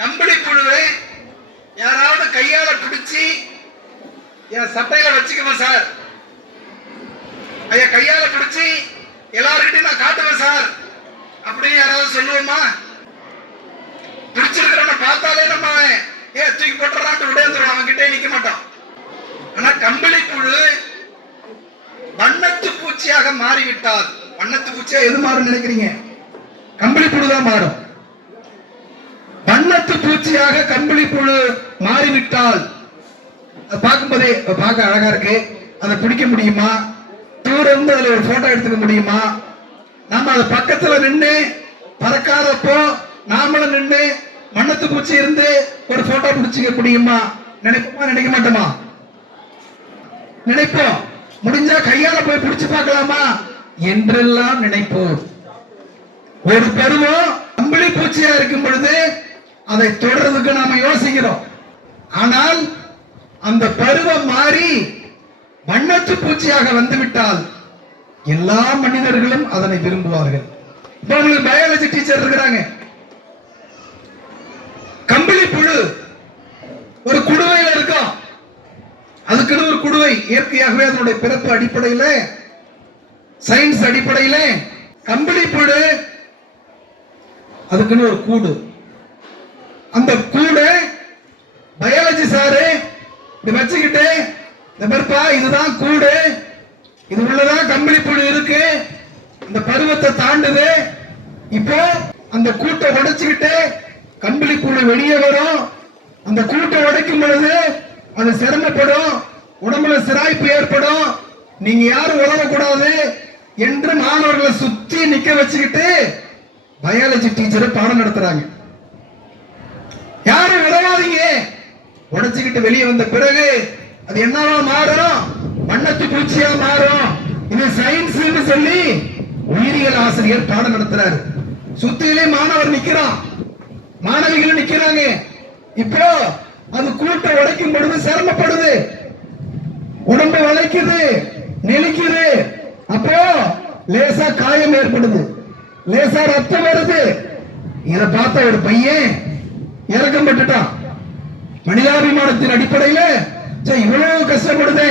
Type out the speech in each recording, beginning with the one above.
கம்பளி புழுவை யாராவது கையால பிடிச்சி என் சட்டையில வச்சுக்குவேன் சார், ஐயா கையால பிடிச்சி எல்லாருக்கிட்டையும் நான் காட்டுவேன் சார் அப்படின்னு யாராவது சொல்லுவோமா? பிடிச்சிருக்கிறவன பார்த்தாலே நம்ம தூக்கி போட்டுறான் விடைந்துருவான், அவன் கிட்டே நிக்க மாட்டான். ஆனா கம்பளி புழு வண்ணத்து பூச்சியாக மாறிவிட்டால், வண்ணத்து பூச்சியா எது மாறும் நினைக்கிறீங்க? கம்பளி புழுதான் மாறும். வண்ணத்து பூச்சியாக கம்பளி புழு மாறிவிட்டால் பார்க்கும்போதே பார்க்க அழகா இருக்கு, அதை பிடிக்க முடியுமா? தூரம் இருந்து அதுல ஒரு போட்டோ எடுத்துக்க முடியுமா? நாம அது பக்கத்துல நின்று பறக்காதப்போ நாமளும் நின்று வண்ணத்து பூச்சி இருந்து ஒரு போட்டோ பிடிச்சிக்க முடியுமா? நினைப்போமா நினைக்க மாட்டோமா? நினைப்போம். முடிஞ்சா கையால போய் பிடிச்சு பார்க்கலாமா என்றெல்லாம் நினைப்போம். ஒரு பருவம் கம்பளி பூச்சியா இருக்கும் பொழுது அதை தொடர்றதுக்கு நாம யோசிக்கிறோம். ஆனால் அந்த பருவம் மாறி வண்ணத்து பூச்சியாக வந்துவிட்டால் எல்லா மனிதர்களும் அதனை விரும்புவார்கள். இப்ப உங்களுக்கு பயாலஜி டீச்சர் இருக்கிறாங்க. கம்பளி புழு ஒரு குடுவையில இருக்கும், அதுக்குன்னு ஒரு குடுவை இயற்கையாகவே அதனுடைய பிறப்பு அடிப்படையில சயின்ஸ் அடிப்படையில கம்பளி புழு அதுக்குன்னு ஒரு கூடு. அந்த கூடு பயாலஜி சாரு இப்படி வச்சுக்கிட்டு இந்த பருப்பா இதுதான் கூடு, இது உள்ளதான் கம்பளி புழு இருக்கு, அந்த பருவத்தை தாண்டுது. இப்போ அந்த கூட்டை உடைச்சுக்கிட்டு கம்பளி புழு வெளியே வரும். அந்த கூட்டை உடைக்கும் பொழுது அது சிரமப்படும், உடம்புல சிராய்ப்பு ஏற்படும், நீங்க யாரும் உதவக்கூடாது என்று மாணவர்களை சுத்தி நிக்க வச்சுக்கிட்டு பயாலஜி டீச்சர் பாடம் நடத்துறாங்க. யாரும் உதவாதீங்க. உடைச்சுக்கிட்டு வெளியே வந்த பிறகு அது என்னவா மாறும்? வண்ணத்து பூச்சியா மாறும். இது சயின்ஸ் சொல்லி உயிரியல் ஆசிரியர் பாடம் நடத்துறாரு. சுத்திலே மாணவர் நிக்கிறான், மாணவிகள் நிக்கிறாங்க. இப்போ அது கூட்டை உடைக்கும் பொழுது சிரமப்படுது, உடம்பு வளைக்குது, நெளிக்குது. அப்போ லேசா காயம் ஏற்படுது, லேசா ரத்தம் வருது. இத பார்த்த ஒரு பையன் இறக்கம் பட்டுட்டான். மனிதாபிமானத்தின் அடிப்படையில இவ்வளவு கஷ்டப்படுது,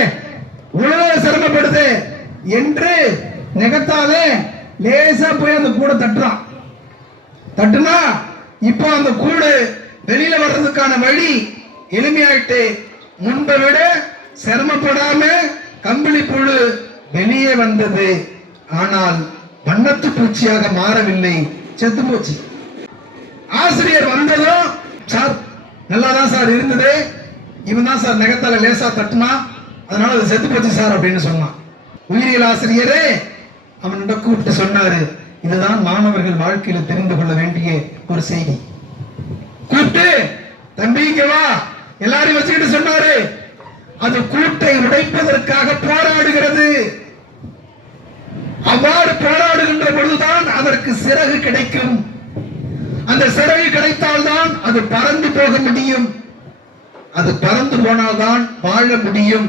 இவ்வளவு சிரமப்படுது என்று நெகத்தாலே லேசா போய் அந்த கூடை தட்டுறான். தட்டுனா இப்போ அந்த கூடு வெளியில வர்றதுக்கான வழி எளிமையாயிட்டு முன்பை விட சிரமப்படாம கம்பளி புழு வெளியே வந்தது. ஆனால் வண்ணத்து பூச்சியாக மாறவில்லை, செத்து போச்சு. ஆசிரியர் வந்ததும் சார் நல்லாதான் சார் இருந்தது, இவன் தான் சார் நெகத்தால லேசா தட்டுனா அதனால அது செத்து போச்சு சார் அப்படின்னு சொன்னான். உயிரியல் ஆசிரியரே அவன்கிட்ட கூப்பிட்டு சொன்னாரு, இதுதான் மாணவர்கள் வாழ்க்கையில தெரிந்து கொள்ள வேண்டிய ஒரு செய்தி. கூப்பிட்டு தம்பிங்க வா எல்லாரையும் வச்சுக்கிட்டு சொன்னாரு, அது கூட்டை உடைப்பதற்காக போராடுகிறது. அவ்வாறு போராடுகின்ற பொழுதுதான் அதற்கு சிறகு கிடைக்கும். அந்த சிறகு கிடைத்தால்தான் அது பறந்து போக முடியும். அது பறந்து போனால்தான் வாழ முடியும்.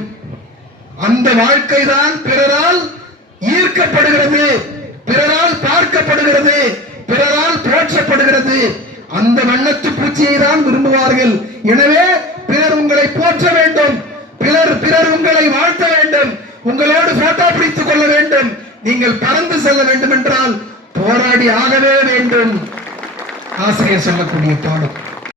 அந்த வாழ்க்கை தான் பிறரால் ஈர்க்கப்படுகிறது, பிறரால் பார்க்கப்படுகிறது, பிறரால் போற்றப்படுகிறது. அந்த வண்ணத்து பூச்சியை தான் விரும்புவார்கள். எனவே பிறர் உங்களை போற்ற வேண்டும், பிறர் உங்களை வாழ்த்த வேண்டும், உங்களோடு போட்டோ பிடித்துக் கொள்ள வேண்டும், நீங்கள் பறந்து செல்ல வேண்டும் என்றால் போராடி ஆகவே வேண்டும். ஆசிரியர் சொல்லக்கூடிய பாடம்.